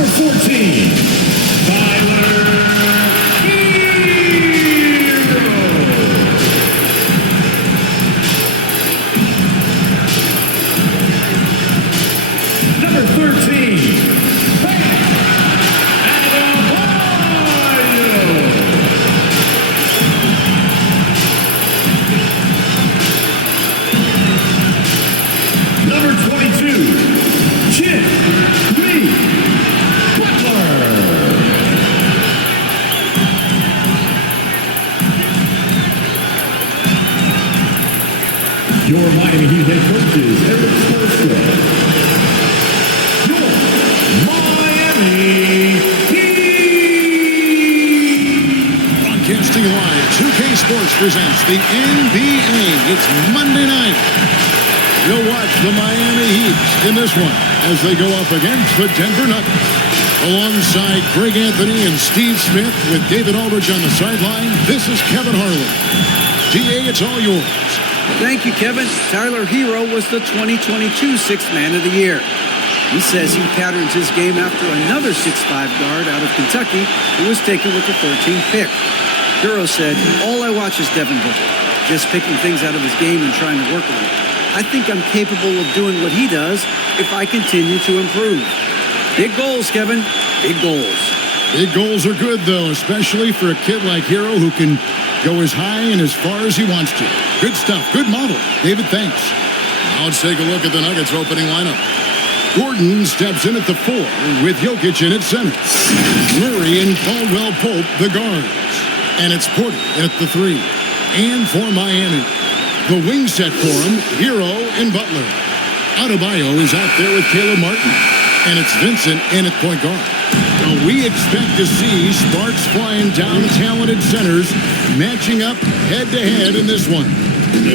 Number 14, Tyler Hero. Number 13, Number 22, Chip Lee Butler. Your Miami Heat head coach is Eric Spoelstra. Your Miami Heat. Broadcasting live, 2K Sports presents the NBA. It's Monday night. You'll watch the Miami Heat in this one as they go up against the Denver Nuggets. Alongside Greg Anthony and Steve Smith with David Aldridge on the sideline, this is Kevin Harlan. DA, it's all yours. Thank you, Kevin. Tyler Hero was the 2022 Sixth Man of the Year. He says he patterns his game after another 6'5" guard out of Kentucky who was taken with the 13th pick. Hero said, "All I watch is Devin Booker, just picking things out of his game and trying to work on it. I think I'm capable of doing what he does if I continue to improve." Big goals, Kevin. Big goals. Big goals are good, though, especially for a kid like Hero who can go as high and as far as he wants to. Good stuff. Good model. David, thanks. Now let's take a look at the Nuggets' opening lineup. Gordon steps in at the 4 with Jokic in at center. Murray and Caldwell Pope, the guards. And it's Porter at the 3. And for Miami, the wing set for him, Hero and Butler. Adebayo is out there with Caleb Martin. And it's Vincent in at point guard. Now we expect to see sparks flying down talented centers matching up head-to-head in this one.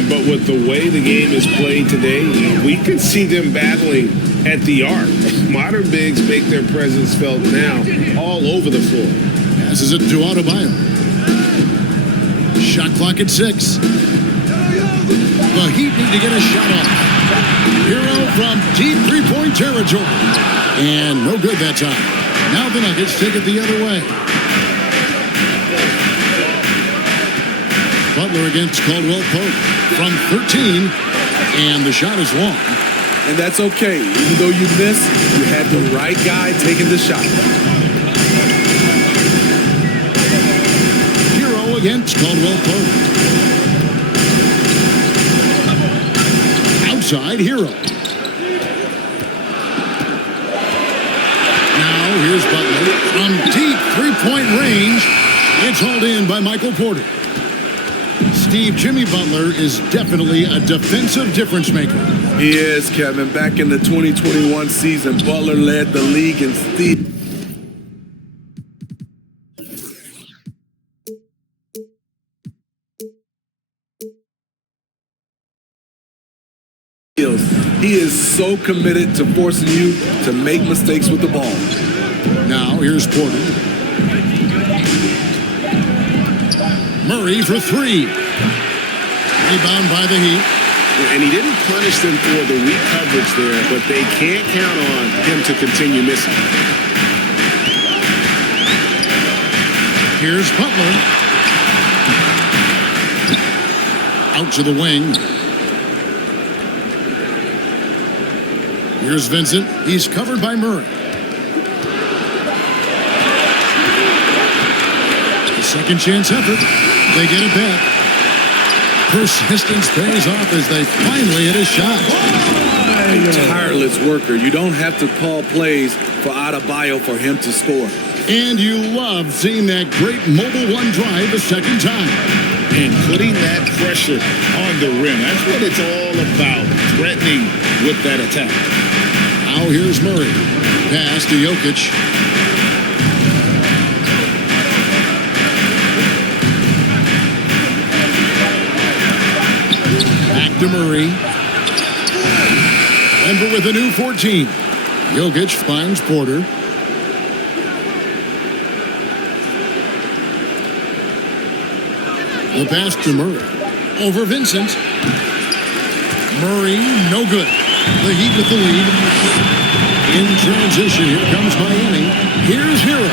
But with the way the game is played today, we could see them battling at the arc. Modern bigs make their presence felt now all over the floor. Passes it to Adebayo. Shot clock at 6. The Heat need to get a shot off. Hero from deep three-point territory. And no good that time. Now the Nuggets take it the other way. Butler against Caldwell Pope from 13. And the shot is long. And that's okay. Even though you missed, you had the right guy taking the shot. Hero against Caldwell Pope. Outside Hero. Now here's Butler from deep three-point range. It's hauled in by Michael Porter. Steve, Jimmy Butler is definitely a defensive difference maker. He is, Kevin. Back in the 2021 season, Butler led the league in steals. He is so committed to forcing you to make mistakes with the ball. Now here's Porter. Murray for 3. Rebound by the Heat. And he didn't punish them for the weak coverage there, but they can't count on him to continue missing. Here's Butler. Out to the wing. Here's Vincent. He's covered by Murray. The second chance effort. They get it back. Persistence pays off as they finally hit a shot. A tireless worker. You don't have to call plays for Adebayo for him to score. And you love seeing that great mobile one drive a second time. And putting that pressure on the rim. That's what it's all about. Threatening with that attack. Now here's Murray. Pass to Jokic. Back to Murray. Denver with a new 14. Jokic finds Porter. The pass to Murray. Over Vincent. Murray, no good. The Heat with the lead. In transition, here comes Miami. Here's Hero.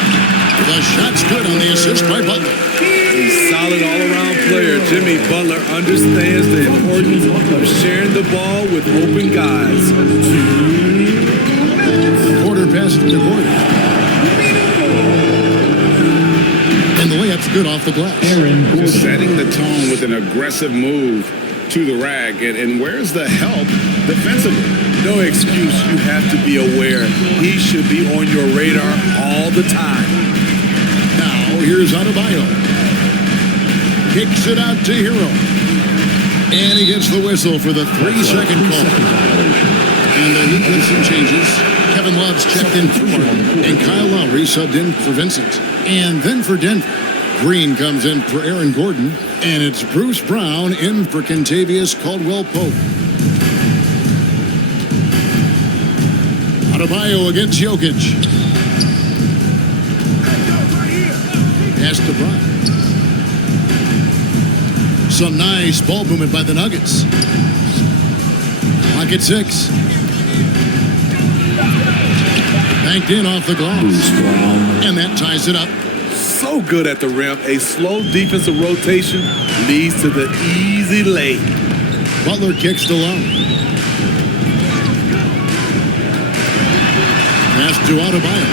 The shot's good on the assist by Butler. A solid all-around player, Jimmy Butler understands the importance of sharing the ball with open guys. Porter passes to Gordon. And the layup's good off the glass. Just setting the tone with an aggressive move to the rack. And where's the help defensively? No excuse. You have to be aware. He should be on your radar all the time. Now, here's Adebayo. Kicks it out to Hero. And he gets the whistle for the 3-second call. And the Heat with some changes. Kevin Love's checked in for Martin. And Kyle Lowry subbed in for Vincent. And then for Denver, Green comes in for Aaron Gordon. And it's Bruce Brown in for Kentavious Caldwell-Pope. Adebayo against Jokic. Pass to Brown. Some nice ball movement by the Nuggets. Clock at 6. Banked in off the glass. And that ties it up. So good at the rim. A slow defensive rotation leads to the easy lay. Butler kicks to Lowry. Pass to Adebayo.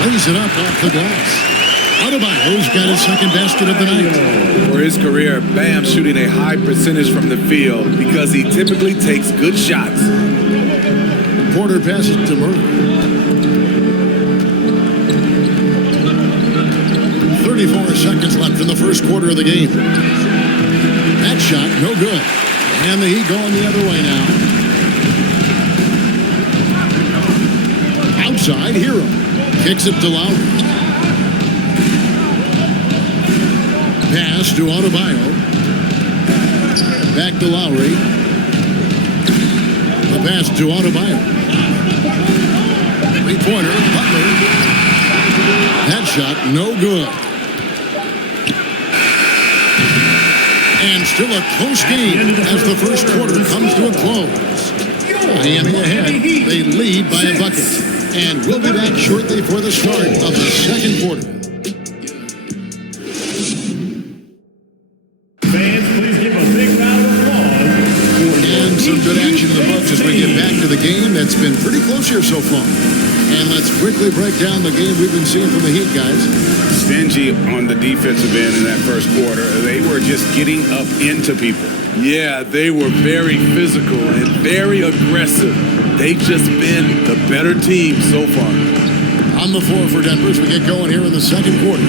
Lays it up off the glass. Adebayo's got his second basket of the night. For his career, Bam shooting a high percentage from the field because he typically takes good shots. Porter passes to Murray. 34 seconds left in the first quarter of the game. That shot, no good. And the Heat going the other way now. Outside, Hero. Kicks it to Lowry. Pass to Adebayo. Back to Lowry. The pass to Adebayo. Three-pointer, Butler. That shot, no good. And still a close game as the first quarter comes to a close. Miami ahead. They lead by a bucket. And we'll be back shortly for the start of the second quarter. Fans, please give a big round of applause. And some good action in the books as we get back to the game that's been pretty close here so far. And let's quickly break down the game we've been seeing from the Heat, guys. Stingy on the defensive end in that first quarter. They were just getting up into people. Yeah, they were very physical and very aggressive. They've just been the better team so far. On the floor for Denver as we get going here in the second quarter.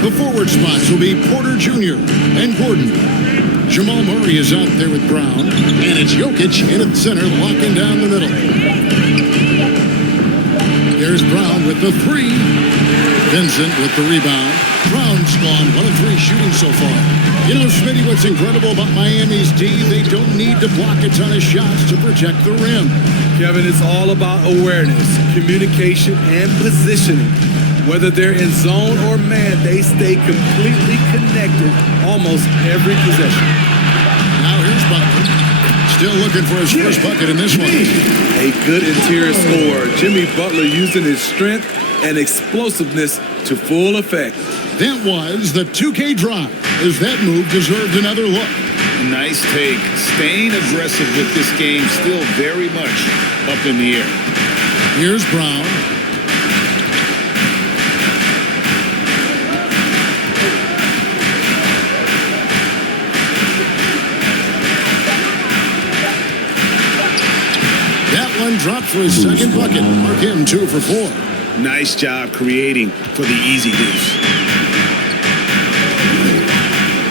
The forward spots will be Porter Jr. and Gordon. Jamal Murray is out there with Brown. And it's Jokic in at the center, locking down the middle. Here's Brown with the three. Vincent with the rebound. Brown's gone 1 of 3 shooting so far. You know, Smitty, what's incredible about Miami's D, they don't need to block a ton of shots to protect the rim. Kevin, it's all about awareness, communication, and positioning. Whether they're in zone or man, they stay completely connected almost every possession. Now here's Butler. Still looking for his first bucket in this one. A good interior scorer. Jimmy Butler using his strength and explosiveness to full effect. That was the 2K drive, as that move deserved another look. Nice take. Staying aggressive with this game, still very much up in the air. Here's Brown. That one dropped for his second bucket. Mark him 2 for 4. Nice job creating for the easy dish.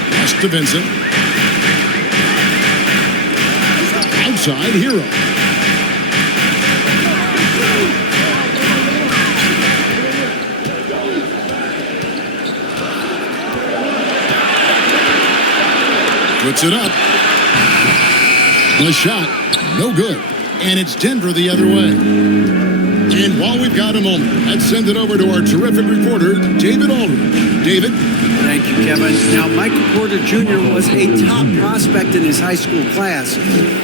Pass to Vincent. Outside, Hero. Puts it up. The shot, no good. And it's Denver the other way. And while we've got a moment, let's send it over to our terrific reporter, David Aldridge. David? Thank you, Kevin. Now, Michael Porter Jr. was a top prospect in his high school class,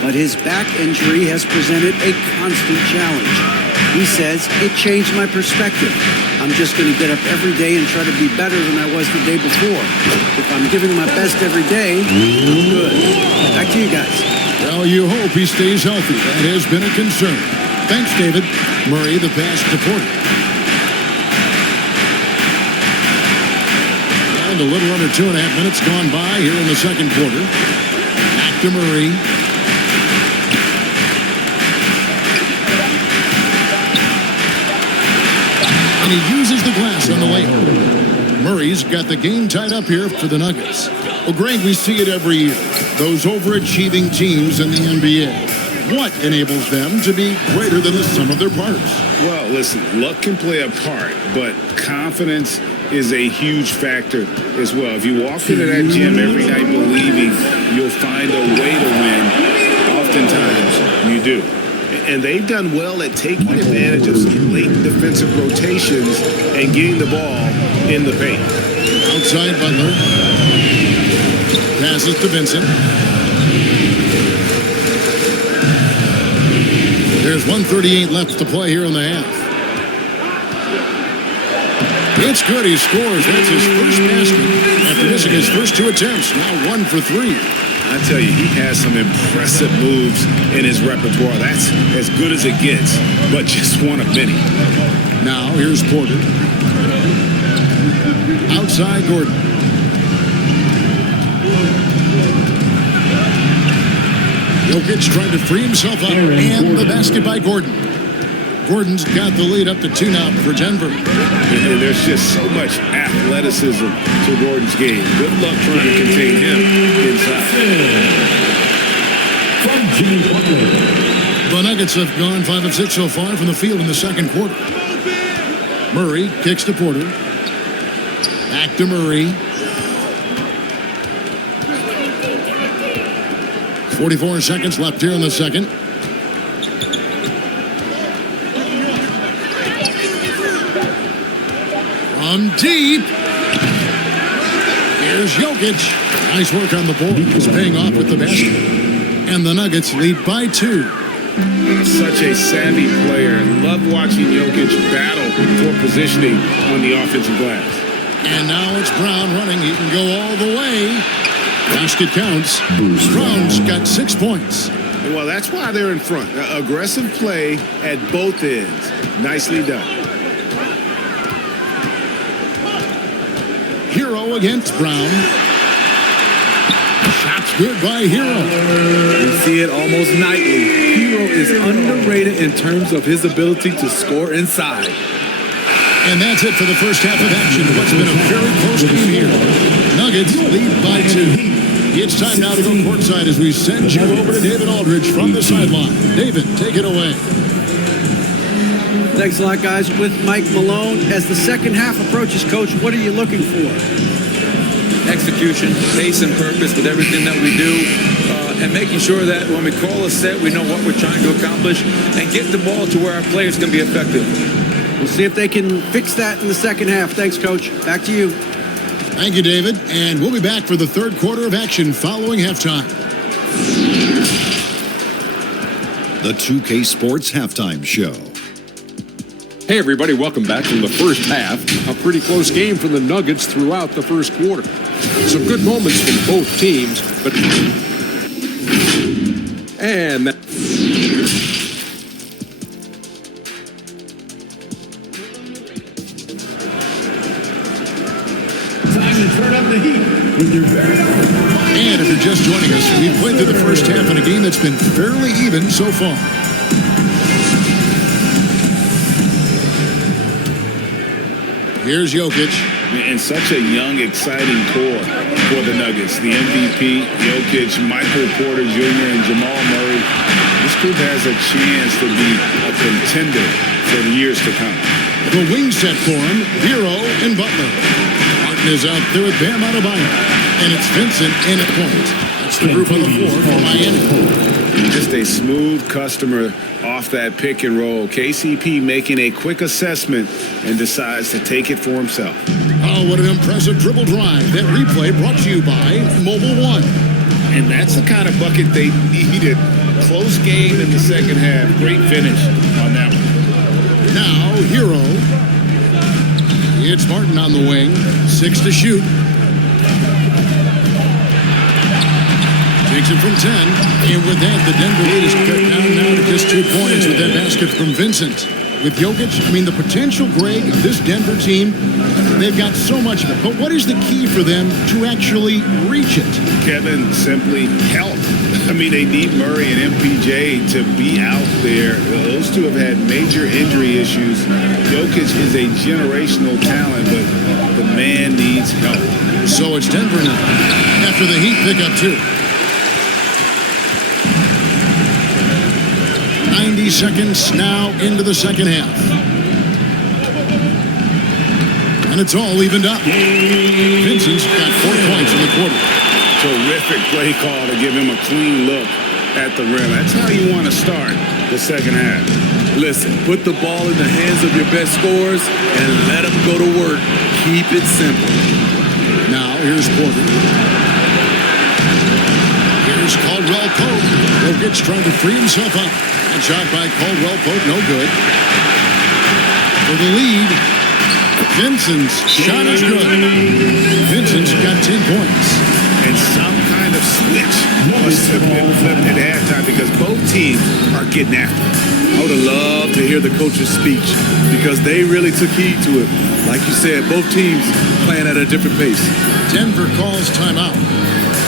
but his back injury has presented a constant challenge. He says, it changed my perspective. I'm just going to get up every day and try to be better than I was the day before. If I'm giving my best every day, I'm good. Back to you guys. Well, you hope he stays healthy. That has been a concern. Thanks, David. Murray, the pass to Porter. And a little under 2.5 minutes gone by here in the second quarter. Back to Murray. And he uses the glass on the way home. Murray's got the game tied up here for the Nuggets. Well, Greg, we see it every year. Those overachieving teams in the NBA. What enables them to be greater than the sum of their parts? Well, listen, luck can play a part, but confidence is a huge factor as well. If you walk into that gym every night believing you'll find a way to win, oftentimes you do. And they've done well at taking advantage of some late defensive rotations and getting the ball in the paint. Outside Butler. Passes to Vincent. There's 1:38 left to play here in the half. It's good. He scores. That's his first basket after missing his first 2 attempts. Now 1 for 3. I tell you, he has some impressive moves in his repertoire. That's as good as it gets, but just one of many. Now here's Porter. Outside Gordon. Jokic trying to free himself up, and the basket by Gordon. Gordon's got the lead up to 2 now for Denver. And there's just so much athleticism to Gordon's game. Good luck trying to contain him inside. The Nuggets have gone 5 of 6 so far from the field in the second quarter. Murray kicks to Porter. Back to Murray. 44 seconds left here in the second. From deep. Here's Jokic. Nice work on the board. He's paying off with the basket. And the Nuggets lead by 2. Such a savvy player. Love watching Jokic battle for positioning on the offensive glass. And now it's Brown running. He can go all the way. Basket counts. Brown's got 6 points. Well, that's why they're in front. Aggressive play at both ends. Nicely done. Hero against Brown. Shots good by Hero. We see it almost nightly. Hero is underrated in terms of his ability to score inside. And that's it for the first half of action. What's been a very close game here. Nuggets lead by 2. It's time now to go courtside as we send you over to David Aldridge from the sideline. David, take it away. Thanks a lot, guys. With Mike Malone, as the second half approaches, Coach, what are you looking for? Execution, pace, and purpose with everything that we do, and making sure that when we call a set, we know what we're trying to accomplish, and get the ball to where our players can be effective. We'll see if they can fix that in the second half. Thanks, Coach. Back to you. Thank you, David. And we'll be back for the third quarter of action following halftime. The 2K Sports Halftime Show. Hey, everybody, welcome back from the first half. A pretty close game for the Nuggets throughout the first quarter. Some good moments from both teams, but... And that... Time to turn up the heat with your very own. And if you're just joining us, we've played through the first half in a game that's been fairly even so far. Here's Jokic. And such a young, exciting core for the Nuggets. The MVP, Jokic, Michael Porter Jr., and Jamal Murray. This group has a chance to be a contender for the years to come. The wing set for him, Hero and Butler. Martin is out there with Bam Adebayo. And it's Vincent in at point. That's the group on the floor for Miami. Just just a smooth customer off that pick and roll. KCP making a quick assessment and decides to take it for himself. Oh, what an impressive dribble drive. That replay brought to you by Mobile One. And that's the kind of bucket they needed. Close game in the second half. Great finish on that one. Now, Hero. It's Martin on the wing. 6 to shoot. Takes it from 10. And with that, the Denver lead is cut down now to just 2 points with that basket from Vincent. With Jokic, I mean, the potential, Greg, of this Denver team, they've got so much of it. But what is the key for them to actually reach it? Kevin, simply health. I mean, they need Murray and MPJ to be out there. Those two have had major injury issues. Jokic is a generational talent, but the man needs help. So it's Denver now, after the Heat pick up 2. 90 seconds now into the second half. And it's all evened up. Vincent's got 4 points in the quarter. Terrific play call to give him a clean look at the rim. That's how you want to start the second half. Listen, put the ball in the hands of your best scorers and let them go to work. Keep it simple. Now, here's Porter. Here's Caldwell Pope. Jokic trying to free himself up. That shot by Caldwell Pope, no good. For the lead, Vincent's shot is good. Vincent's got 10 points. And some kind of switch must have been flipped at halftime because both teams are getting after it. I would have loved to hear the coach's speech because they really took heed to it. Like you said, both teams playing at a different pace. Denver calls timeout.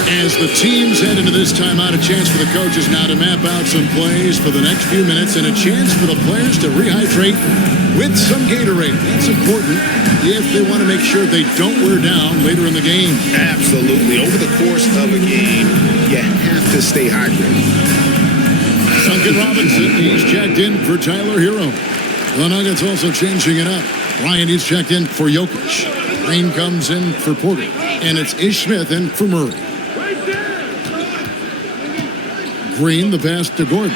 As the teams head into this timeout, a chance for the coaches now to map out some plays for the next few minutes and a chance for the players to rehydrate with some Gatorade. That's important if they want to make sure they don't wear down later in the game. Absolutely. Over the course of a game, you have to stay hydrated. Duncan Robinson, he's checked in for Tyler Hero. The Nuggets also changing it up. Ryan, he's checked in for Jokic. Green comes in for Porter. And it's Ish Smith in for Murray. Green, the pass to Gordon.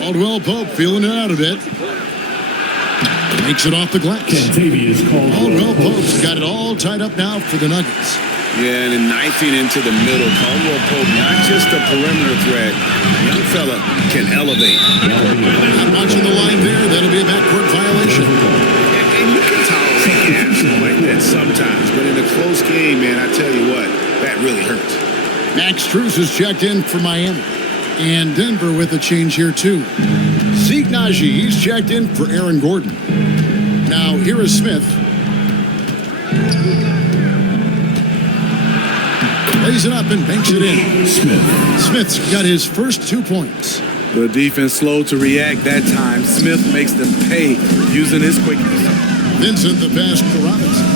Caldwell Pope feeling it out a bit. Makes it off the glass. Caldwell Pope's got it all tied up now for the Nuggets. Yeah, and knifing into the middle. Caldwell Pope, not just a perimeter threat. Young fella can elevate. Not watching the line there. That'll be a backcourt violation. And you can tolerate gaps like that sometimes. But in a close game, man, I tell you what, that really hurts. Max Strus is checked in for Miami. And Denver with a change here, too. Zeke Naji, he's checked in for Aaron Gordon. Now, here is Smith. Lays it up and banks it in. Smith's got his first 2 points. The defense slow to react that time. Smith makes them pay using his quickness. Vincent the pass for Robinson.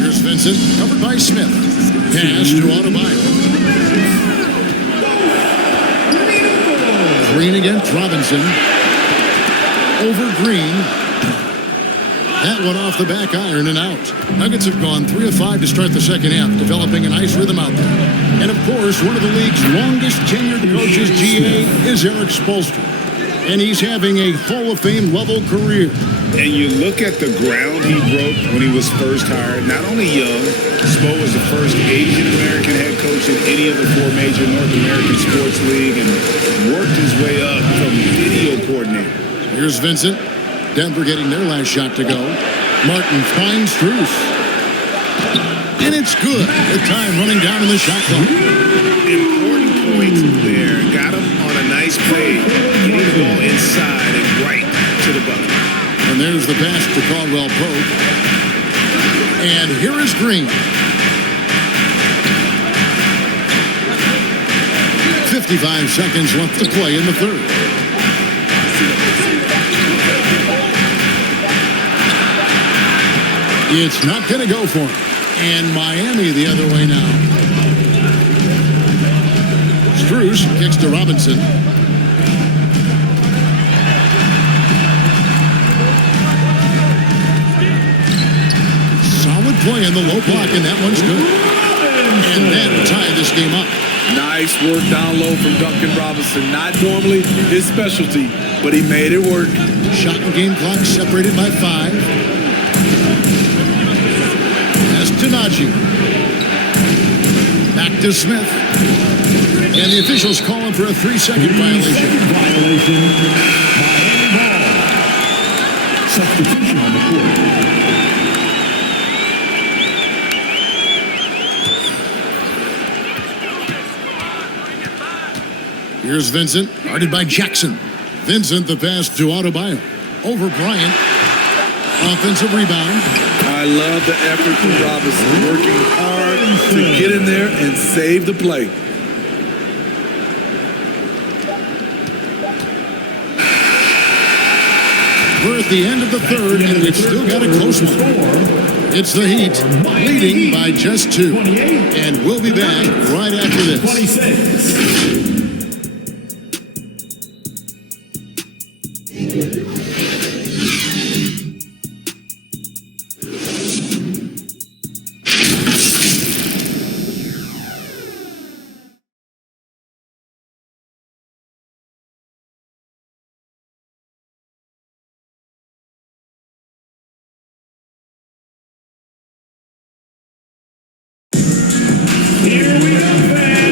Here's Vincent, covered by Smith. Pass to Adebayo. Green against Robinson. Over Green. That one off the back iron and out. Nuggets have gone 3 of 5 to start the second half, developing a nice rhythm out there. And of course, one of the league's longest tenured coaches, GA, is Eric Spoelstra. And he's having a Hall of Fame level career. And you look at the ground he broke when he was first hired. Not only young, Spo was the first Asian American head coach in any of the 4 major North American sports league and worked his way up from video coordinator. Here's Vincent. Denver getting their last shot to go. Martin finds Strus. And it's good. The time running down in the shot clock. Important points there. Got him on a nice play. Getting the ball inside and right to the bucket. And there's the pass to Caldwell Pope. And here is Green. 55 seconds left to play in the third. It's not going to go for him. And Miami the other way now. Strus kicks to Robinson. Solid play in the low block, and that one's good. And that tied this game up. Nice work down low from Duncan Robinson. Not normally his specialty, but he made it work. Shot and game clock separated by 5. As to Najee. Back to Smith. And the officials calling for a 3-second violation. Violation by substitution on the court. Here's Vincent, guarded by Jackson. Vincent, the pass to Adebayo. Over Bryant. Offensive rebound. I love the effort from Robinson, working hard to get in there and save the play. We're at the end of the third, and we've still got a close one. It's the Heat, leading by just 2. And we'll be back right after this. 26.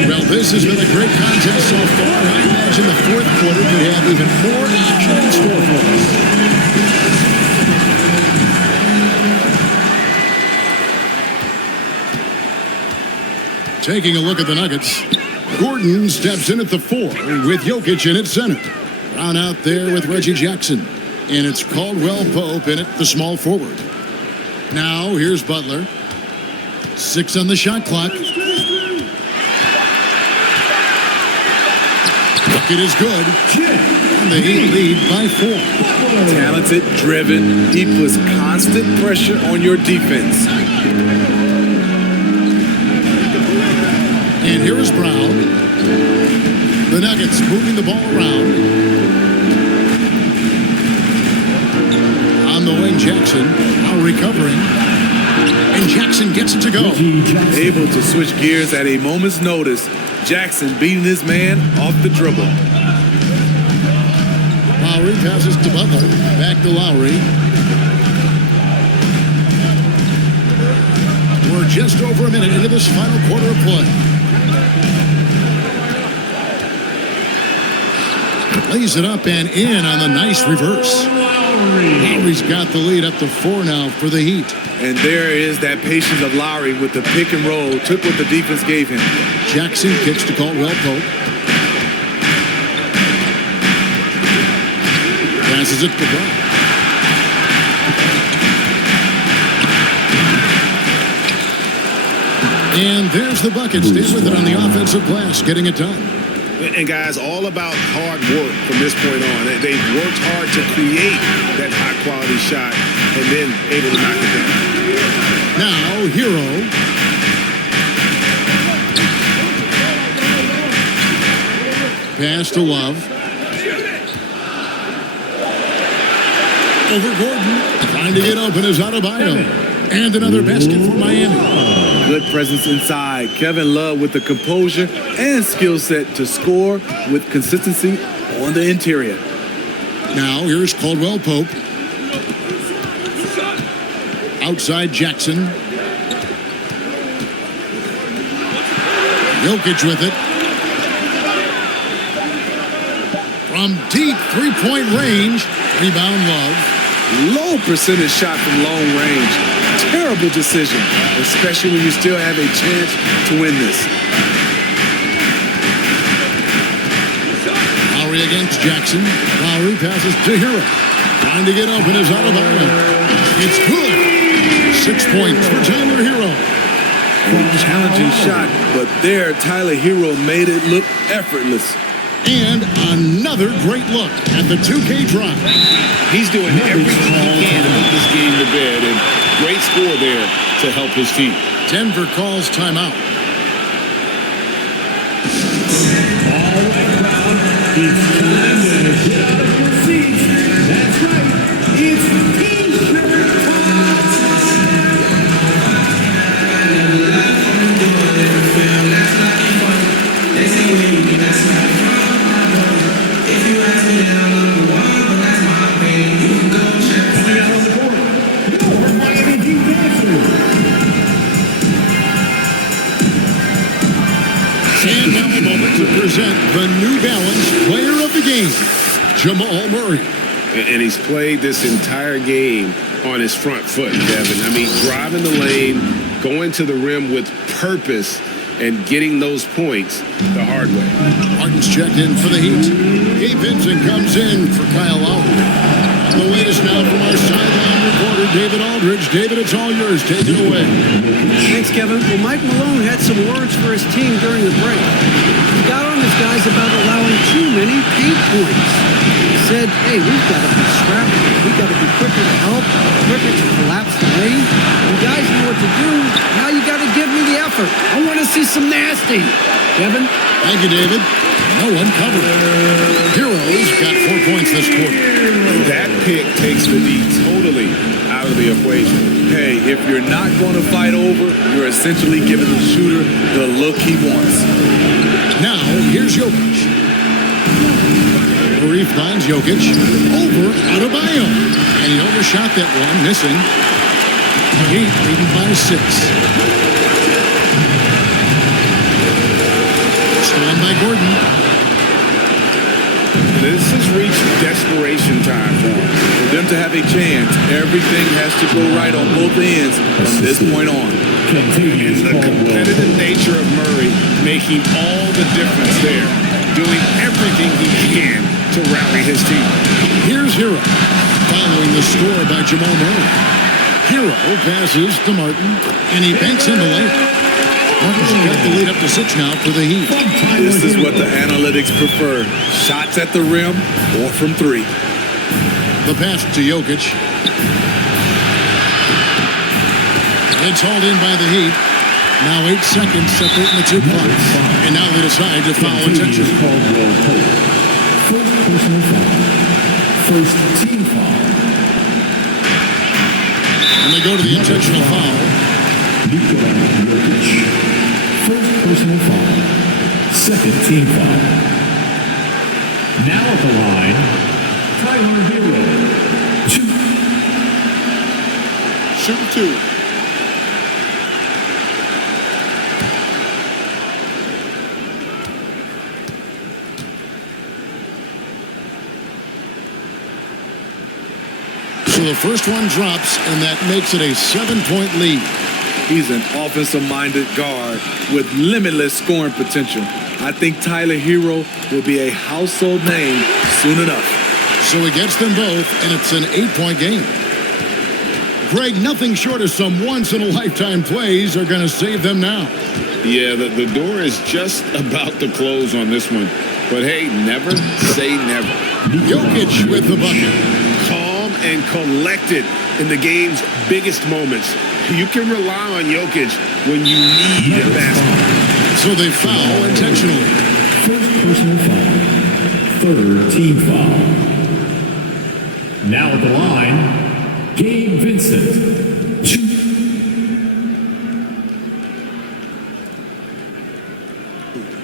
Well, this has been a great contest so far. I imagine the fourth quarter could have even more action in store for us. Taking a look at the Nuggets, Gordon steps in at the 4 with Jokic in at center. Brown out there with Reggie Jackson. And it's Caldwell Pope in at the small forward. Now, here's Butler. 6 on the shot clock. Bucket is good. And the Heat lead by 4. Talented, driven, he puts constant pressure on your defense. And here is Brown. The Nuggets moving the ball around. On the wing, Jackson. Now recovering. And Jackson gets it to go. Able to switch gears at a moment's notice. Jackson beating his man off the dribble. Lowry passes to Butler. Back to Lowry. We're just over a minute into this final quarter of play. Lays it up and in on the nice reverse. Lowry's got the lead up to 4 now for the Heat. And there is that patience of Lowry with the pick and roll. Took what the defense gave him. Jackson kicks to Caldwell Pope. Passes it to Brown. And there's the bucket. Stays with it on the offensive glass, getting it done. And guys, all about hard work from this point on. They've worked hard to create that high-quality shot and then able to knock it down. Now, Hero. Pass to Love. Over Gordon. Trying to get open is Adebayo. And another basket for Miami. Good presence inside. Kevin Love with the composure and skill set to score with consistency on the interior. Now, here's Caldwell Pope. Outside Jackson. Jokic with it. From deep three-point range. Rebound Love. Low percentage shot from long range. Terrible decision, especially when you still have a chance to win this. Lowry against Jackson. Lowry passes to Hero. Trying to get open is Adebayo. It's good. 6 points for Tyler Hero. Challenging shot, but there Tyler Hero made it look effortless. And another great look at the 2K drive. He's doing everything he can to put this game to bed, and great score there to help his team. Denver calls timeout. All right, crowd. It's time to get out of your seats. That's right. It's T-shirt time. And now a moment to present the New Balance Player of the Game, Jamal Murray. And he's played this entire game on his front foot, Kevin. I mean, driving the lane, going to the rim with purpose, and getting those points the hard way. Martin's checked in for the Heat. Gabe Vincent comes in for Kyle Lowry. The latest now from our sideline reporter, David Aldridge. David, it's all yours. Take it away. Thanks, Kevin. Well, Mike Malone had some words for his team during the break. He got on his guys about allowing too many paint points. He said, hey, we've got to be scrappy. We've got to be quicker to help, quicker to collapse the lane. You guys know what to do. Now you got to give me the effort. I want to see some nasty. Kevin? Thank you, David. No one covered. Heroes got 4 points this quarter. That pick takes the D totally out of the equation. Hey, if you're not going to fight over, you're essentially giving the shooter the look he wants. Now, here's Jokic. Murray finds Jokic over Adebayo. And he overshot that one, missing. Heat leading by 6. Stolen by Gordon. This has reached desperation time for him. For them to have a chance, everything has to go right on both ends from this point on. And the competitive nature of Murray making all the difference there, doing everything he can to rally his team. Here's Hero, following the score by Jamal Murray. Hero passes to Martin, and he banks in the lane. Martin's got the lead up to 6 now for the Heat. This is what the analytics prefer. Shots at the rim or from 3. The pass to Jokic. It's hauled in by the Heat. Now 8 seconds separating the 2 clocks. And now they decide to foul intentionally. First personal foul. First team foul. And they go to the intentional foul. Nikola Jokic. First personal foul. Second team foul. Now at the line, Tyler Hero. Shoot 2. So the first one drops, and that makes it a 7-point lead. He's an offensive-minded guard with limitless scoring potential. I think Tyler Hero will be a household name soon enough. So he gets them both, and it's an 8-point game. Greg, nothing short of some once-in-a-lifetime plays are going to save them now. Yeah, the door is just about to close on this one. But hey, never say never. Jokic with the bucket. Calm and collected in the game's biggest moments. You can rely on Jokic when you need a basket. So they foul intentionally. First personal foul. Third team foul. Now at the line, Gabe Vincent.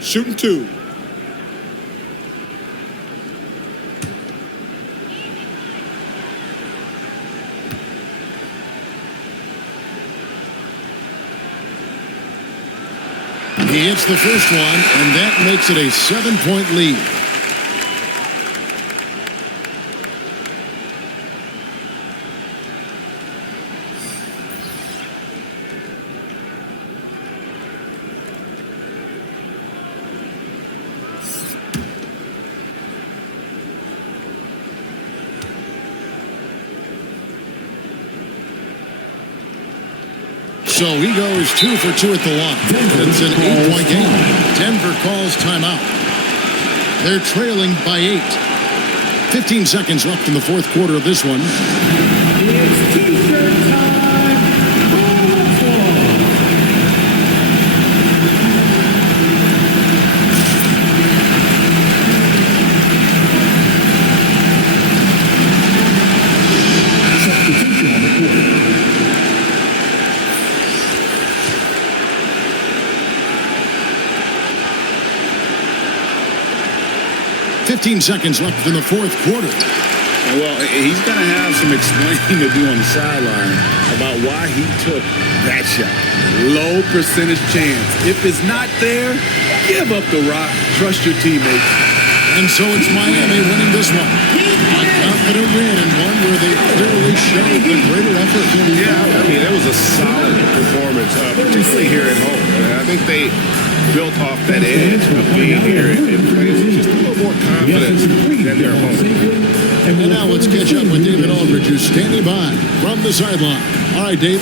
Shooting 2. He hits the first one, and that makes it a 7-point lead. So he goes 2 for 2 at the line. It's an 8-point game. Denver calls timeout. They're trailing by 8. 15 seconds left in the fourth quarter of this one. It's T-shirt time. Buffalo. 15 seconds left in the fourth quarter. Well, he's going to have some explaining to do on the sideline about why he took that shot. Low percentage chance. If it's not there, Give up the rock. Trust your teammates. And so it's Miami winning this one. A confident win and one where they clearly showed the greater effort. Yeah, I mean, it was a solid performance, particularly here at home. And I think they built off that edge of being here and playing with just a little more confidence than their opponent. And now let's catch up with David Aldridge, who's standing by from the sideline. All right, Dave.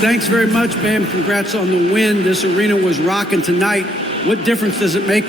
Thanks very much, Bam. Congrats on the win. This arena was rocking tonight. What difference does it make